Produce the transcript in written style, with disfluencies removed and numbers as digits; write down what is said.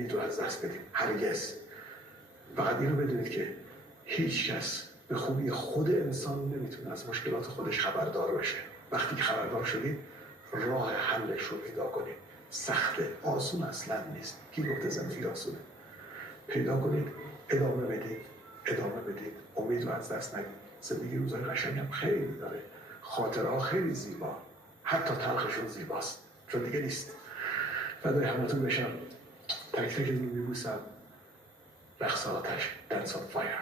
امید رو از دست بدیم، هرگز. فقط اینو بدونید که هیچ کس به خوبی خود انسان نمیتونه از مشکلات خودش خبردار بشه. وقتی که خبردار شدید راه حلش رو پیدا کنید. سخته، آسون اصلا نیست. کی گفته زندگی آسونه؟ پیدا کنید، ادامه بدید، امید رو از دست ندید. زندگی روزای قشنگ هم خیلی داره، خاطرها خیلی زیبا، حتی تلخشون زیباست، چون دیگه نیست. فدای همتون بشم، تک تکتون میبوسم. رقص آتش، Dance on Fire.